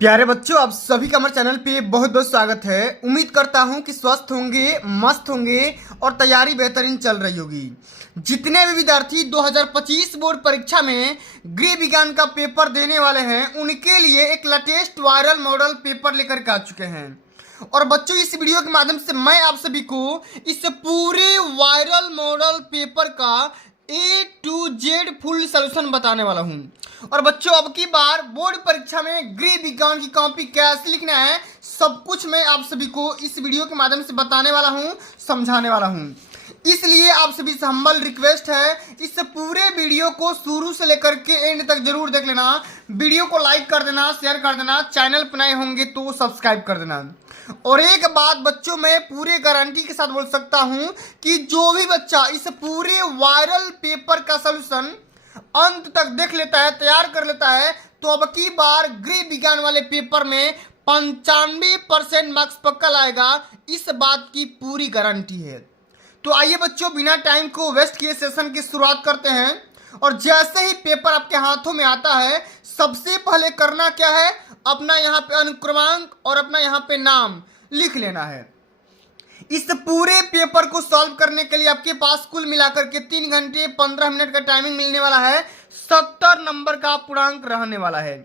प्यारे बच्चों, आप सभी का हमारे चैनल पे बहुत बहुत स्वागत है। उम्मीद करता हूं कि स्वस्थ होंगे, मस्त होंगे और तैयारी बेहतरीन चल रही होगी। जितने भी विद्यार्थी 2025 बोर्ड परीक्षा में गृह विज्ञान का पेपर देने वाले हैं, उनके लिए एक लेटेस्ट वायरल मॉडल पेपर लेकर के आ चुके हैं। और बच्चों, इस वीडियो के माध्यम से मैं आप सभी को इस पूरे वायरल मॉडल पेपर का A to Z full solution बताने वाला हूं। और बच्चों, अब की बार बोर्ड परीक्षा में गृह विज्ञान की कॉपी कैसे लिखना है, सब कुछ मैं आप सभी को इस वीडियो के माध्यम से बताने वाला हूं, समझाने वाला हूं। इसलिए आप सभी से हम्बल रिक्वेस्ट है, इस पूरे वीडियो को शुरू से लेकर के एंड तक जरूर देख लेना। वीडियो को लाइक कर देना, शेयर कर देना, चैनल पर नए होंगे तो सब्सक्राइब कर देना। और एक बात बच्चों, मैं पूरे गारंटी के साथ बोल सकता हूं कि जो भी बच्चा इस पूरे वायरल पेपर का सलूशन अंत तक देख लेता है, तैयार कर लेता है, तो अब की बार गृह विज्ञान वाले पेपर में 95% मार्क्स पक्का लाएगा। इस बात की पूरी गारंटी है। तो आइए बच्चों, बिना टाइम को वेस्ट किए सेशन की शुरुआत करते हैं। और जैसे ही पेपर आपके हाथों में आता है, सबसे पहले करना क्या है, अपना यहाँ पे अनुक्रमांक और अपना यहाँ पे नाम लिख लेना है। इस पूरे पेपर को सॉल्व करने के लिए आपके पास कुल मिलाकर के 3 घंटे 15 मिनट का टाइमिंग मिलने वाला है। 70 नंबर का पूर्णांक रहने वाला है।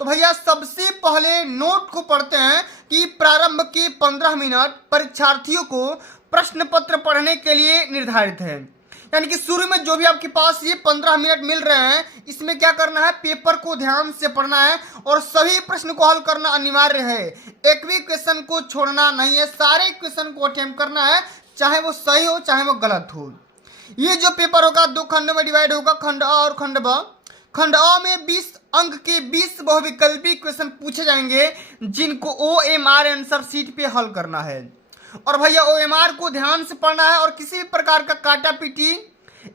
तो भैया, सबसे पहले नोट को पढ़ते हैं कि प्रारंभ के 15 मिनट परीक्षार्थियों को प्रश्न पत्र पढ़ने के लिए निर्धारित है। यानी कि शुरू में जो भी आपके पास ये 15 मिनट मिल रहे हैं, इसमें क्या करना है, पेपर को ध्यान से पढ़ना है और सभी प्रश्न को हल करना अनिवार्य है। एक भी क्वेश्चन को छोड़ना नहीं है, सारे क्वेश्चन को अटेम्प्ट करना है, चाहे वो सही हो चाहे वो गलत हो। ये जो पेपर होगा 2 खंडों में डिवाइड होगा, खंड अ और खंड ब। खंड अ में 20 अंक के 20 बहुविकल्पी क्वेश्चन पूछे जाएंगे, जिनको OMR आंसर शीट पे हल करना है। और भैया, OMR को ध्यान से पढ़ना है और किसी भी प्रकार का काटा पीटी,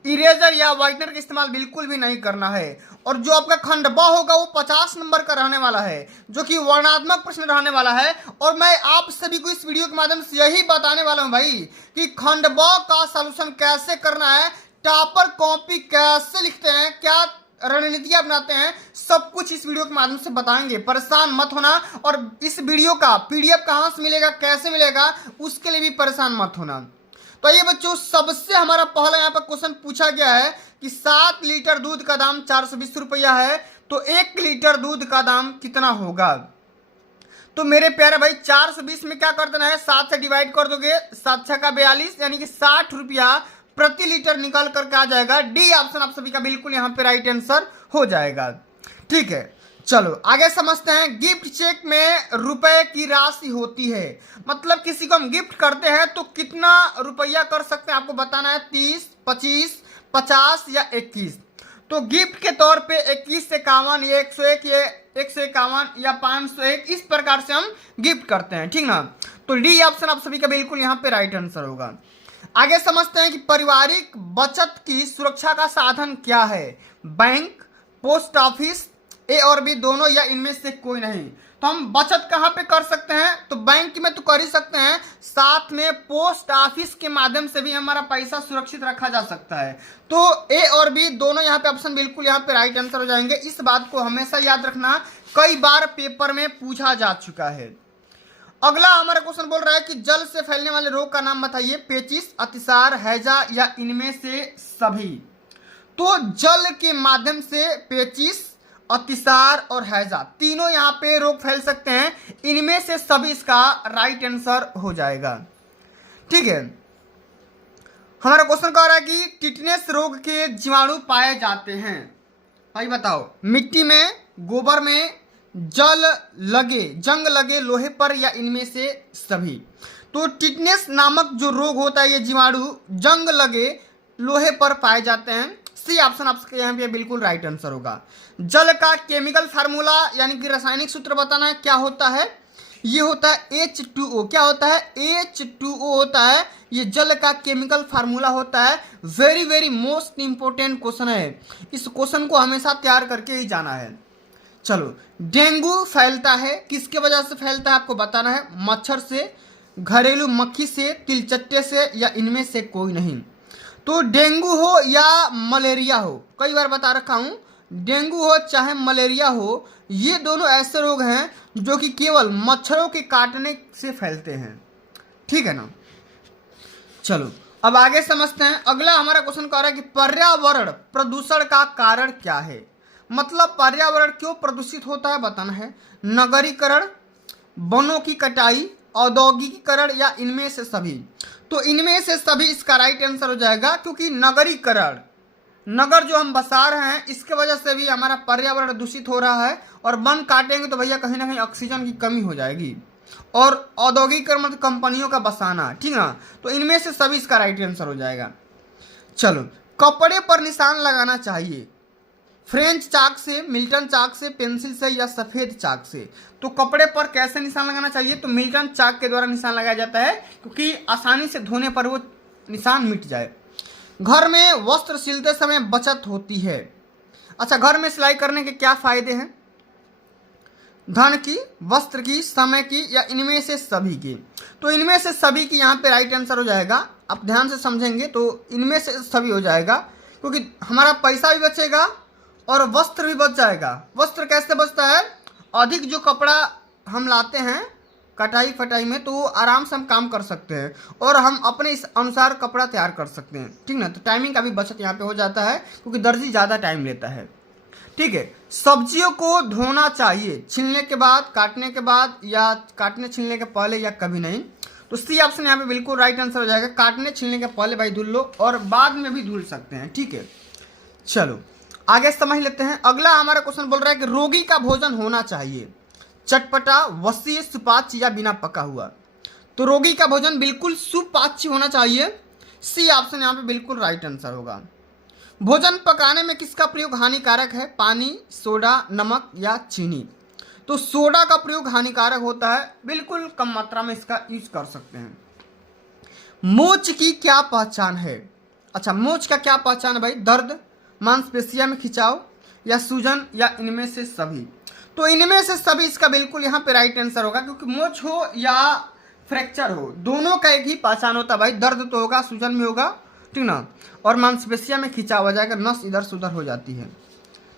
इरेजर या व्हाइटनर का इस्तेमाल बिल्कुल भी नहीं करना है। और जो आपका खंड ब होगा वो 50 नंबर का रहने वाला है, जो कि वर्णात्मक प्रश्न रहने वाला है। और मैं आप सभी को इस वीडियो के माध्यम से यही बताने वाला हूं भाई कि खंड ब का सॉल्यूशन कैसे करना है, टॉपर कॉपी कैसे लिखते हैं, क्या रणनीतियां अपनाते हैं, सब कुछ इस वीडियो के माध्यम से बताएंगे। परेशान मत होना। और इस वीडियो का PDF कहां से मिलेगा, कैसे मिलेगा, उसके लिए भी परेशान मत होना। तो ये बच्चों, सबसे हमारा पहला यहाँ पर क्वेश्चन पूछा गया है कि 7 लीटर दूध का दाम 420 रुपया है, तो 1 लीटर दूध का दाम कितना होगा। तो मेरे प्यारे भाई, 420 में क्या कर देना है, 7 से डिवाइड कर दोगे, 7 6 का 42, यानी कि 60 रुपया प्रति लीटर निकल करके आ जाएगा। डी ऑप्शन आप सभी का बिल्कुल यहाँ पे राइट आंसर हो जाएगा। ठीक है, चलो आगे समझते हैं। गिफ्ट चेक में रुपए की राशि होती है, मतलब किसी को हम गिफ्ट करते हैं तो कितना रुपया कर सकते हैं, आपको बताना है। 30, 25, 50 या 21। तो गिफ्ट के तौर पे 21 से 51, ये 101, ये 151 या 501, इस प्रकार से हम गिफ्ट करते हैं। ठीक ना। तो डी ऑप्शन आप सभी का बिल्कुल यहाँ पे राइट आंसर होगा। आगे समझते हैं कि पारिवारिक बचत की सुरक्षा का साधन क्या है। बैंक, पोस्ट ऑफिस, ए और बी दोनों या इनमें से कोई नहीं। तो हम बचत कहाँ पे कर सकते हैं, तो बैंक में तो कर ही सकते हैं, साथ में पोस्ट ऑफिस के माध्यम से भी हमारा पैसा सुरक्षित रखा जा सकता है। तो ए और बी दोनों यहाँ पे ऑप्शन बिल्कुल यहाँ पे राइट आंसर हो जाएंगे। इस बात को हमेशा याद रखना, कई बार पेपर में पूछा जा चुका है। अगला हमारा क्वेश्चन बोल रहा है कि जल से फैलने वाले रोग का नाम बताइए। पेचिश, अतिसार, हैजा या इनमें से सभी। तो जल के माध्यम से पेचिश, अतिसार और हैजा तीनों यहाँ पे रोग फैल सकते हैं, इनमें से सभी इसका राइट आंसर हो जाएगा। ठीक है, हमारा क्वेश्चन कह रहा है कि टिटनेस रोग के जीवाणु पाए जाते हैं। भाई बताओ, मिट्टी में, गोबर में, जंग लगे लोहे पर या इनमें से सभी। तो टिटनेस नामक जो रोग होता है, ये जीवाणु जंग लगे लोहे पर पाए जाते हैं। सी ऑप्शन आपके यहाँ पे बिल्कुल राइट आंसर होगा। जल का केमिकल फार्मूला यानी कि रासायनिक सूत्र बताना है, क्या होता है, ये होता है H2O। क्या होता है, H2O होता है, ये जल का केमिकल फार्मूला होता है। Very very most important question है, इस क्वेश्चन को हमेशा तैयार करके ही जाना है। चलो, डेंगू फैलता है, किसके वजह से फैलता है आपको बताना है। मच्छर से, घरेलू मक्खी से, तिलचट्टे से या इनमें से कोई नहीं। तो डेंगू हो या मलेरिया हो, कई बार बता रखा हूं, डेंगू हो चाहे मलेरिया हो, ये दोनों ऐसे रोग हैं जो कि केवल मच्छरों के काटने से फैलते हैं। ठीक है ना। चलो अब आगे समझते हैं। अगला हमारा क्वेश्चन कह रहा है कि पर्यावरण प्रदूषण का कारण क्या है। मतलब पर्यावरण क्यों प्रदूषित होता है बताना है। नगरीकरण, वनों की कटाई, औद्योगिकीकरण या इनमें से सभी। तो इनमें से सभी इसका राइट आंसर हो जाएगा, क्योंकि नगरीकरण, नगर जो हम बसा रहे हैं इसके वजह से भी हमारा पर्यावरण दूषित हो रहा है। और वन काटेंगे तो भैया कहीं ना कहीं ऑक्सीजन की कमी हो जाएगी। और औद्योगिकरण मतलब कंपनियों का बसाना, ठीक ना। तो इनमें से सभी इसका राइट आंसर हो जाएगा। चलो, कपड़े पर निशान लगाना चाहिए फ्रेंच चाक से, मिल्टन चाक से, पेंसिल से या सफेद चाक से। तो कपड़े पर कैसे निशान लगाना चाहिए, तो मिल्टन चाक के द्वारा निशान लगाया जाता है, क्योंकि आसानी से धोने पर वो निशान मिट जाए। घर में वस्त्र सिलते समय बचत होती है। अच्छा, घर में सिलाई करने के क्या फायदे हैं। धन की, वस्त्र की, समय की या इनमें से सभी की। तो इनमें से सभी की यहाँ पे राइट आंसर हो जाएगा। आप ध्यान से समझेंगे तो इनमें से सभी हो जाएगा, क्योंकि हमारा पैसा भी बचेगा और वस्त्र भी बच जाएगा। वस्त्र कैसे बचता है, अधिक जो कपड़ा हम लाते हैं कटाई फटाई में, तो आराम से हम काम कर सकते हैं और हम अपने इस अनुसार कपड़ा तैयार कर सकते हैं। ठीक ना। तो टाइमिंग का भी बचत यहाँ पे हो जाता है, क्योंकि दर्जी ज़्यादा टाइम लेता है। ठीक है। सब्जियों को धोना चाहिए छीलने के बाद, काटने के बाद या काटने छीलने के पहले या कभी नहीं। तो सी ऑप्शन यहाँ पे बिल्कुल राइट आंसर हो जाएगा। काटने छीलने के पहले भाई धुल लो और बाद में भी धुल सकते हैं। ठीक है। चलो आगे समझ लेते हैं। अगला हमारा क्वेश्चन बोल रहा है कि रोगी का भोजन होना चाहिए चटपटा, वसीय, सुपाच्य या बिना पका हुआ। तो रोगी का भोजन बिल्कुल सुपाच्य होना चाहिए। सी ऑप्शन यहाँ पे बिल्कुल राइट आंसर होगा। भोजन पकाने में किसका प्रयोग हानिकारक है, पानी, सोडा, नमक या चीनी। तो सोडा का प्रयोग हानिकारक होता है, बिल्कुल कम मात्रा में इसका यूज कर सकते हैं। मोच की क्या पहचान है। अच्छा, मोच का क्या पहचान है भाई, दर्द, मांसपेशियों में खिंचाव या सूजन या इनमें से सभी। तो इनमें से सभी इसका बिल्कुल यहाँ पे राइट आंसर होगा, क्योंकि मोच हो या फ्रैक्चर हो दोनों का एक ही पहचान होता है भाई। दर्द तो होगा, सूजन भी होगा, ठीक ना, और मांसपेशियों में खिंचाव हो जाएगा, नस इधर से उधर हो जाती है।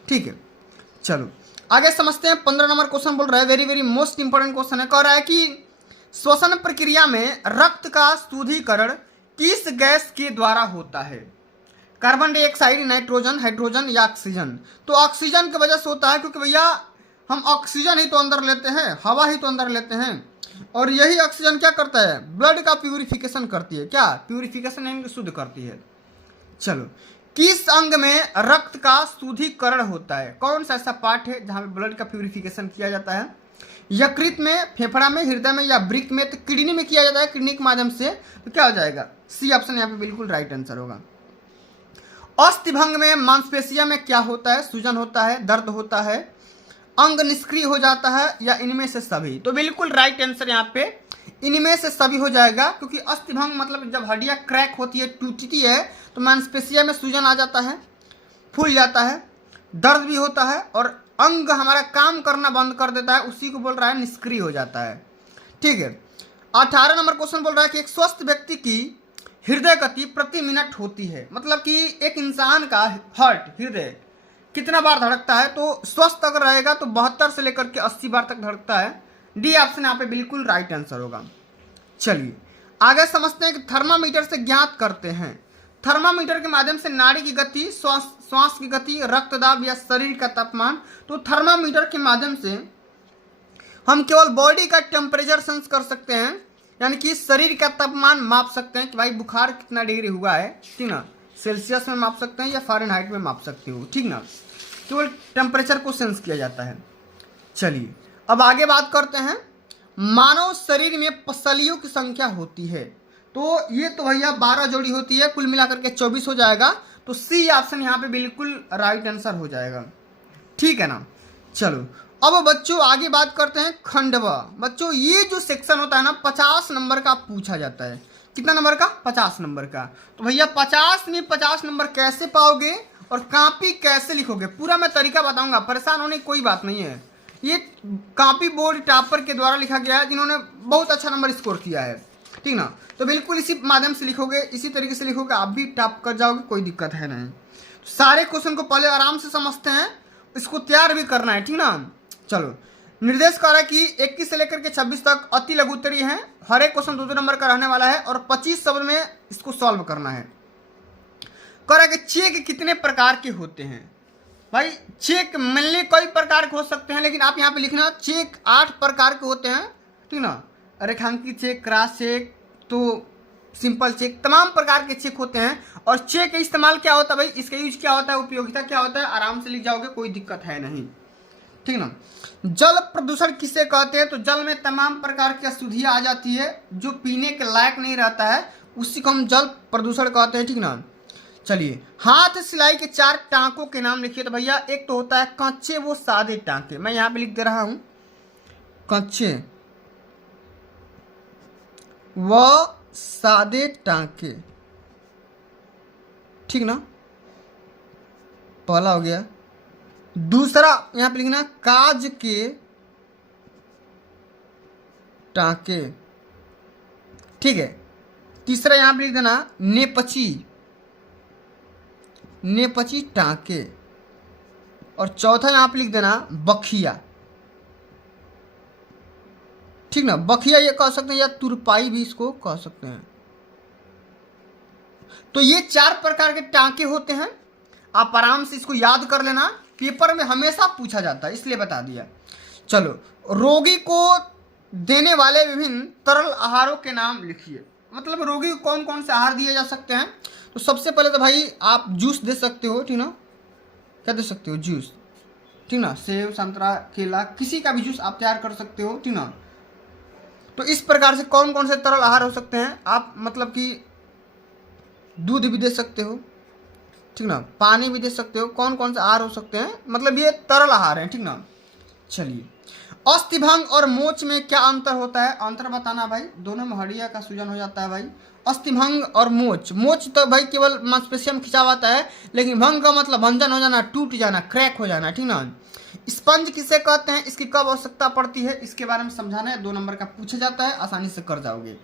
ठीक है। चलो आगे समझते हैं। 15 नंबर क्वेश्चन बोल रहा है, very very most important question है। कह रहा है कि श्वसन प्रक्रिया में रक्त का शुद्धिकरण किस गैस के द्वारा होता है। कार्बन डाइऑक्साइड, नाइट्रोजन, हाइड्रोजन या ऑक्सीजन। तो ऑक्सीजन की वजह से होता है, क्योंकि भैया हम ऑक्सीजन ही तो अंदर लेते हैं, हवा ही तो अंदर लेते हैं, और यही ऑक्सीजन क्या करता है, ब्लड का प्यूरिफिकेशन करती है। क्या प्यूरिफिकेशन यानी शुद्ध करती है। चलो, किस अंग में रक्त का शुद्धिकरण होता है, कौन सा ऐसा पार्ट है जहां पे ब्लड का प्यूरिफिकेशन किया जाता है। यकृत में, फेफड़ा में, हृदय में या वृक्क में। तो किडनी में किया जाता है, किडनी के माध्यम से। तो क्या हो जाएगा, सी ऑप्शन यहाँ पे बिल्कुल राइट आंसर होगा। अस्थिभंग में मांसपेशियों में क्या होता है, सूजन होता है, दर्द होता है, अंग निष्क्रिय हो जाता है या इनमें से सभी। तो बिल्कुल राइट आंसर यहाँ पे इनमें से सभी हो जाएगा, क्योंकि अस्थिभंग मतलब जब हड्डियां क्रैक होती है, टूटती है, तो मांसपेशियों में सूजन आ जाता है, फूल जाता है, दर्द भी होता है और अंग हमारा काम करना बंद कर देता है, उसी को बोल रहा है निष्क्रिय हो जाता है। ठीक है। 18 नंबर क्वेश्चन बोल रहा है कि एक स्वस्थ व्यक्ति की हृदय गति प्रति मिनट होती है। मतलब कि एक इंसान का हार्ट, हृदय कितना बार धड़कता है। तो स्वस्थ अगर रहेगा तो 72 से लेकर के 80 बार तक धड़कता है। डी ऑप्शन यहाँ पे बिल्कुल राइट आंसर होगा। चलिए आगे समझते हैं कि थर्मामीटर से ज्ञात करते हैं। थर्मामीटर के माध्यम से नाड़ी की गति, श्वास की गति, रक्तदाब या शरीर का तापमान। तो थर्मामीटर के माध्यम से हम केवल बॉडी का टेम्परेचर सेंस कर सकते हैं, यानी कि शरीर का तापमान माप सकते हैं कि भाई बुखार कितना डिग्री हुआ है, ठीक ना। सेल्सियस में माप सकते हैं या फ़ारेनहाइट में माप सकते हो, ठीक ना। केवल टेम्परेचर को सेंस किया जाता है। चलिए अब आगे बात करते हैं। मानव शरीर में पसलियों की संख्या होती है। तो ये तो भैया 12 जोड़ी होती है, कुल मिलाकर के 24 हो जाएगा। तो सी ऑप्शन यहाँ पे बिल्कुल राइट आंसर हो जाएगा। ठीक है ना। चलो अब बच्चों आगे बात करते हैं खंडवा। बच्चों ये जो सेक्शन होता है ना 50 नंबर का पूछा जाता है। कितना नंबर का, 50 नंबर का। तो भैया 50 में 50 नंबर कैसे पाओगे और कॉपी कैसे लिखोगे, पूरा मैं तरीका बताऊंगा, परेशान होने की कोई बात नहीं है। ये कॉपी बोर्ड टॉपर के द्वारा लिखा गया है, जिन्होंने बहुत अच्छा नंबर स्कोर किया है, ठीक ना। तो बिल्कुल इसी माध्यम से लिखोगे, इसी तरीके से लिखोगे, आप भी टॉप कर जाओगे, कोई दिक्कत है नहीं। सारे क्वेश्चन को पहले आराम से समझते हैं, इसको तैयार भी करना है, ठीक ना। चलो निर्देश कर रहा है कि 21 से लेकर के 26 तक अति लघु उत्तरीय है, हर एक क्वेश्चन 2 नंबर का रहने वाला है और 25 शब्द में इसको सॉल्व करना है। कह रहा है कि चेक कितने प्रकार के होते हैं। भाई चेक मिलने कई प्रकार के हो सकते हैं, लेकिन आप यहाँ पे लिखना चेक 8 प्रकार के होते हैं, ठीक ना। रेखांकित चेक, क्रॉस चेक, तो सिंपल चेक, तमाम प्रकार के चेक होते हैं। और चेक का इस्तेमाल क्या होता है भाई, इसका यूज क्या होता है, उपयोगिता क्या होता है, आराम से लिख जाओगे, कोई दिक्कत है नहीं, ठीक ना। जल प्रदूषण किसे कहते हैं, तो जल में तमाम प्रकार की अशुद्धियां आ जाती है जो पीने के लायक नहीं रहता है, उसी को हम जल प्रदूषण कहते हैं, ठीक ना। चलिए, हाथ सिलाई के 4 टांकों के नाम लिखिए। तो भैया एक तो होता है कच्चे वो सादे टांके, मैं यहाँ पे लिख दे रहा हूं कच्चे व सादे टांके, ठीक ना, पहला हो गया। दूसरा यहां पे लिखना काज के टांके, ठीक है। तीसरा यहां पे लिख देना नेपची टांके, और चौथा यहां पे लिख देना बखिया, ठीक ना। बखिया ये कह सकते हैं या तुरपाई भी इसको कह सकते हैं। तो ये 4 प्रकार के टांके होते हैं, आप आराम से इसको याद कर लेना, पेपर में हमेशा पूछा जाता है, इसलिए बता दिया। चलो, रोगी को देने वाले विभिन्न तरल आहारों के नाम लिखिए। मतलब रोगी को कौन कौन से आहार दिए जा सकते हैं, तो सबसे पहले तो भाई आप जूस दे सकते हो, ठीक ना, क्या दे सकते हो, जूस, ठीक ना, सेब, संतरा, केला, किसी का भी जूस आप तैयार कर सकते हो, ठीक ना। तो इस प्रकार से कौन कौन से तरल आहार हो सकते हैं, आप मतलब कि दूध भी दे सकते हो, ठीक ना, पानी भी दे सकते हो, कौन कौन से आहार हो सकते हैं, मतलब ये तरल आहार हैं, ठीक ना। चलिए, अस्थिभंग और मोच में क्या अंतर होता है, अंतर बताना भाई। दोनों में हड्डियां का सूजन हो जाता है भाई। अस्थिभंग और मोच, मोच तो भाई केवल मांसपेशियों में खिंचावाता है, लेकिन भंग का मतलब भंजन हो जाना, टूट जाना, क्रैक हो जाना, ठीक ना। स्पंज किसे कहते हैं, इसकी कब आवश्यकता पड़ती है, इसके बारे में समझाना है, 2 नंबर का पूछा जाता है, आसानी से कर जाओगे।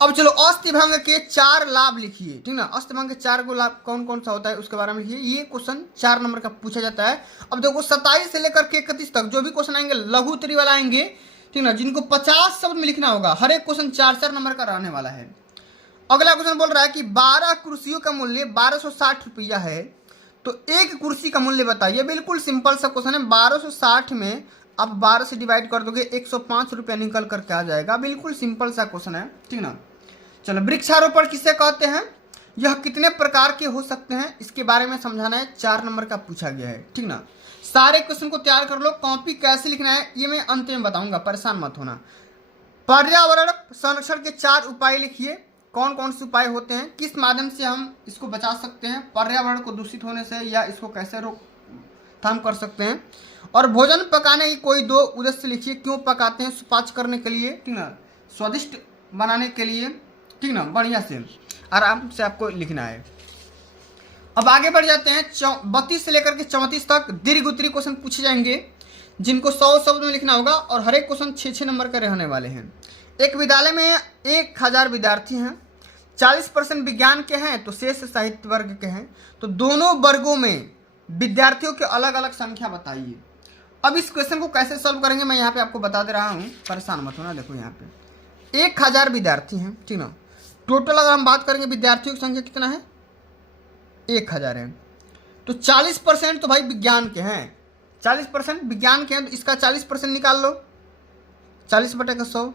अब चलो, अस्थिभंग के 4 लाभ लिखिए, ठीक ना। अस्थिभंग के 4 को लाभ कौन कौन सा होता है उसके बारे में लिखिए, ये क्वेश्चन 4 नंबर का पूछा जाता है। अब देखो 27 से लेकर के 31 तक जो भी क्वेश्चन आएंगे लघु उत्तरी वाला आएंगे, ठीक ना, जिनको 50 शब्द में लिखना होगा, हर एक क्वेश्चन 4-4 नंबर का रहने वाला है। अगला क्वेश्चन बोल रहा है कि 12 कुर्सियों का मूल्य 1260 रुपया है, तो एक कुर्सी का मूल्य बताइए। बिल्कुल सिंपल सा क्वेश्चन है, 1260 में आप 12 से डिवाइड कर दोगे, 105 रुपया निकल करके आ जाएगा। बिल्कुल सिंपल सा क्वेश्चन है, ठीक ना। चलो, वृक्षारोपण किसे कहते हैं, यह कितने प्रकार के हो सकते हैं, इसके बारे में समझाना है, 4 नंबर का पूछा गया है, ठीक ना। सारे क्वेश्चन को तैयार कर लो, कॉपी कैसे लिखना है ये मैं अंत में बताऊंगा, परेशान मत होना। पर्यावरण संरक्षण के 4 उपाय लिखिए, कौन कौन से उपाय होते हैं, किस माध्यम से हम इसको बचा सकते हैं, पर्यावरण को दूषित होने से, या इसको कैसे रोकथाम कर सकते हैं। और भोजन पकाने की कोई 2 उद्देश्य लिखिए, क्यों पकाते हैं, सुपाच्य करने के लिए, ठीक ना, स्वादिष्ट बनाने के लिए, ठीक ना, बढ़िया से आराम से आपको लिखना है। अब आगे बढ़ जाते हैं, 32 से लेकर के 34 तक दीर्घ उत्तरी क्वेश्चन पूछे जाएंगे, जिनको 100 शब्द में लिखना होगा, और हर एक क्वेश्चन 6-6 नंबर के रहने वाले हैं। एक विद्यालय में 1000 विद्यार्थी हैं, 40% विज्ञान के हैं तो शेष साहित्य वर्ग के हैं, तो दोनों वर्गों में विद्यार्थियों की अलग अलग संख्या बताइए। अब इस क्वेश्चन को कैसे सॉल्व करेंगे मैं यहाँ पे आपको बता दे रहा हूँ, परेशान मत होना। देखो यहाँ पे 1000 विद्यार्थी हैं, ठीक ना, टोटल अगर हम बात करेंगे विद्यार्थियों की संख्या कितना है, 1000 है, तो 40% तो भाई विज्ञान के हैं, 40% विज्ञान के हैं, तो इसका 40% निकाल लो, 40/100,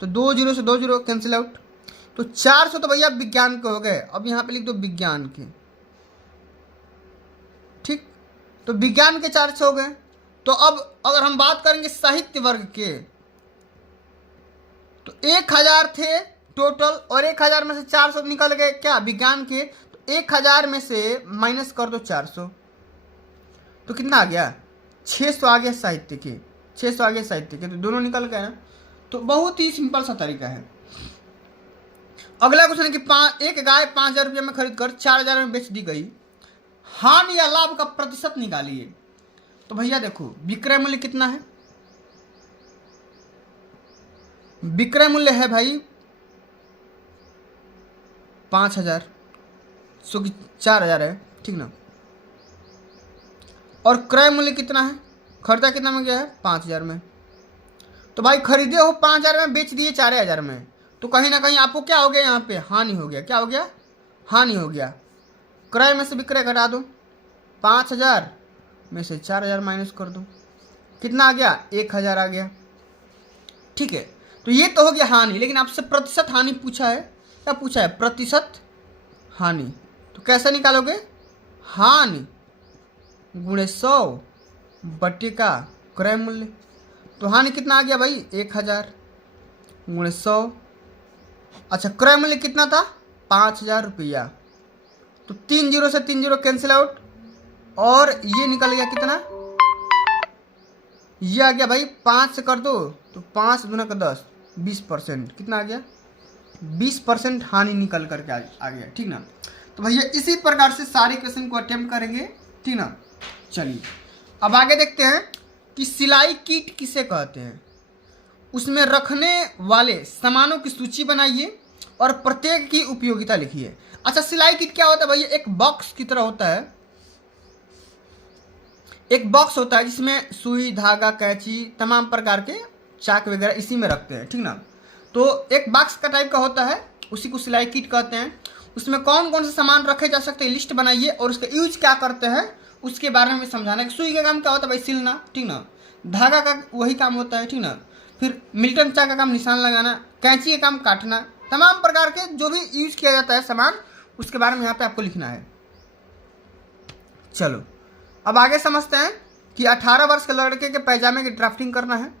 तो 2 0 से 2 0 कैंसिल आउट, तो 400 तो भैया विज्ञान के हो गए। अब यहाँ पे लिख दो विज्ञान के, ठीक, तो विज्ञान के 400 हो गए। तो अब अगर हम बात करेंगे साहित्य वर्ग के, तो 1000 थे टोटल, और 1000 में से 400 निकल गए क्या, विज्ञान के, तो 1000 में से माइनस कर दो 400, तो कितना आ गया, 600 आ गया साहित्य के, 600 आ गया साहित्य के, तो दोनों निकल गए ना। तो बहुत ही सिंपल सा तरीका है। अगला क्वेश्चन है कि एक गाय 5000 रुपये में खरीद कर 4000 में बेच दी गई, हानि या लाभ का प्रतिशत निकालिए। तो भैया देखो, विक्रय मूल्य कितना है, विक्रय मूल्य है भाई 5000, सो कि 4000 है, ठीक ना, और क्रय मूल्य कितना है खर्चा कितना में गया है? 5,000 में। तो भाई खरीदे हो 5,000 में, बेच दिए 4,000 में, तो कहीं ना कहीं आपको क्या हो गया? यहाँ पे हानि हो गया। क्या हो गया? हानि हो गया। क्रय में से विक्रय घटा दो, 5,000 में से 4,000 माइनस कर दो, कितना आ गया? 1,000 आ गया। ठीक है, तो ये तो हो गया हानि। लेकिन आपसे प्रतिशत हानि पूछा है। क्या पूछा है? प्रतिशत हानि। तो कैसे निकालोगे? हानि गुणे 100 बटे का क्रय मूल्य। तो हानि कितना आ गया भाई? 1,000 गुणे 100। अच्छा, क्रय मूल्य कितना था? 5,000 रुपया। तो 3 जीरो से 3 जीरो कैंसिल आउट, और ये निकल गया कितना? ये आ गया भाई 5 से कर दो तो 5 गुना का 10, 20%। कितना आ गया? 20% हानि निकल करके आ गया। ठीक ना? तो भैया इसी प्रकार से सारे क्वेश्चन को अटेम्प्ट करेंगे। ठीक ना? चलिए अब आगे देखते हैं कि सिलाई किट किसे कहते हैं। उसमें रखने वाले सामानों की सूची बनाइए और प्रत्येक की उपयोगिता लिखिए। अच्छा, सिलाई किट क्या होता है भैया? एक बॉक्स की तरह होता है। एक बॉक्स होता है जिसमें सुई, धागा, कैंची, तमाम प्रकार के चाक वगैरह इसी में रखते हैं। ठीक ना? तो एक बॉक्स का टाइप का होता है, उसी को सिलाई किट कहते हैं। उसमें कौन कौन से सामान रखे जा सकते हैं लिस्ट बनाइए, और उसका यूज क्या करते हैं उसके बारे में समझाना है। सुई का काम क्या होता है भाई? सिलना। ठीक ना? धागा का वही काम होता है। ठीक ना? फिर मिल्टन चाक का काम निशान लगाना, कैंची का काम काटना, तमाम प्रकार के जो भी यूज किया जाता है सामान, उसके बारे में यहाँ पे आपको लिखना है। चलो अब आगे समझते हैं कि 18 वर्ष के लड़के के पैजामे की ड्राफ्टिंग करना है।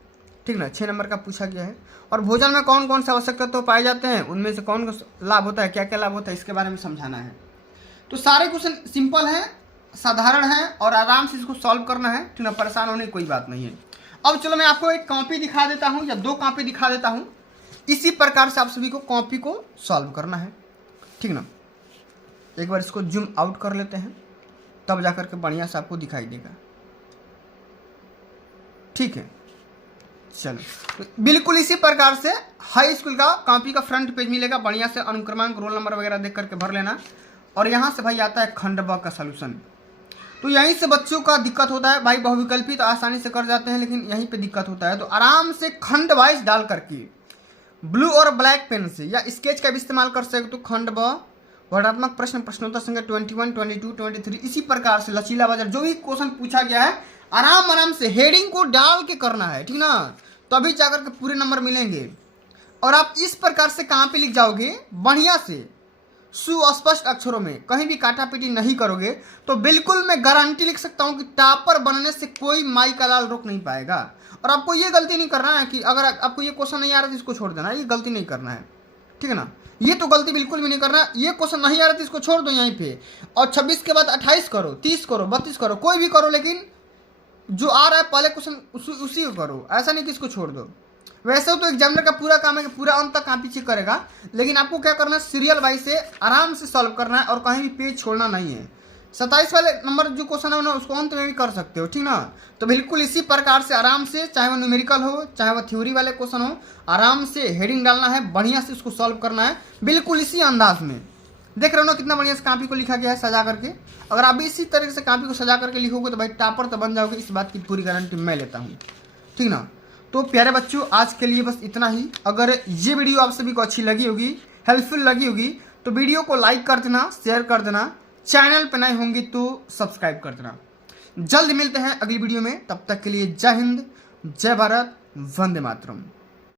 ठीक ना? 6 नंबर का पूछा गया है। और भोजन में कौन कौन से आवश्यक तत्व पाए जाते हैं, उनमें से कौन लाभ होता है, क्या क्या लाभ होता है, इसके बारे में समझाना है। तो सारे क्वेश्चन सिंपल हैं, साधारण हैं, और आराम से इसको सॉल्व करना है। ठीक ना? परेशान होने की कोई बात नहीं है। अब चलो मैं आपको एक कॉपी दिखा देता हूँ या 2 कॉपी दिखा देता हूँ। इसी प्रकार से आप सभी को कॉपी को सॉल्व करना है। ठीक ना? एक बार इसको जूम आउट कर लेते हैं, तब जाकर के बढ़िया से आपको दिखाई देगा। ठीक है, चलो बिल्कुल इसी प्रकार से हाई स्कूल का कॉपी का फ्रंट पेज मिलेगा। बढ़िया से अनुक्रमांक, रोल नंबर वगैरह देख करके भर लेना। और यहाँ से भाई आता है खंड ब का सॉल्यूशन। तो यहीं से बच्चों का दिक्कत होता है भाई। बहुविकल्पी तो आसानी से कर जाते हैं, लेकिन यहीं पे दिक्कत होता है। तो आराम से खंड वाइज डाल करके ब्लू और ब्लैक पेन से या स्केच का भी इस्तेमाल कर सकते हो। तो खंड ब, वर्णात्मक प्रश्न, प्रश्नोत्तर संख्या 21, 22, 23, इसी प्रकार से लचीला बाजार जो भी क्वेश्चन पूछा गया है आराम से हेडिंग को डाल के करना है। ठीक ना? तभी जाकर के पूरे नंबर मिलेंगे। और आप इस प्रकार से कहाँ पे लिख जाओगे बढ़िया से सुस्पष्ट अक्षरों में, कहीं भी काटा पीटी नहीं करोगे, तो बिल्कुल मैं गारंटी लिख सकता हूँ कि टॉपर बनने से कोई माई का लाल रोक नहीं पाएगा। और आपको ये गलती नहीं करना है कि अगर आपको ये क्वेश्चन नहीं आ रहा तो इसको छोड़ देना है, ये गलती नहीं करना है। ठीक है ना? ये तो गलती बिल्कुल भी नहीं करना। ये क्वेश्चन नहीं आ रहा तो इसको छोड़ दो यहीं पे, और 26 के बाद 28 करो, 30 करो, 32 करो, कोई भी करो, लेकिन जो आ रहा है पहले क्वेश्चन उसी को करो। ऐसा नहीं कि इसको छोड़ दो। वैसे तो एग्जामिनर का पूरा काम है कि पूरा अंत तक कॉपी चेक करेगा, लेकिन आपको क्या करना है, सीरियल वाइज से आराम से सॉल्व करना है, और कहीं भी पेज छोड़ना नहीं है। 27 वाले नंबर जो क्वेश्चन है ना, उसको अंत में भी कर सकते हो। ठीक ना? तो बिल्कुल इसी प्रकार से आराम से, चाहे वो न्यूमेरिकल हो, चाहे वो थ्योरी वाले क्वेश्चन हो, आराम से हेडिंग डालना है, बढ़िया से उसको सॉल्व करना है, बिल्कुल इसी अंदाज में। देख रहे हो ना कितना बढ़िया से कॉपी को लिखा गया है सजा करके। अगर आप भी इसी तरीके से कॉपी को सजा करके लिखोगे तो भाई टॉपर तो बन जाओगे, इस बात की पूरी गारंटी मैं लेता हूँ। ठीक ना? तो प्यारे बच्चों, आज के लिए बस इतना ही। अगर ये वीडियो आप सभी को अच्छी लगी होगी, हेल्पफुल लगी होगी, तो वीडियो को लाइक कर देना, शेयर कर देना, चैनल पर नए होंगे तो सब्सक्राइब कर देना। जल्द मिलते हैं अगली वीडियो में, तब तक के लिए जय हिंद, जय भारत, वंदे मातरम।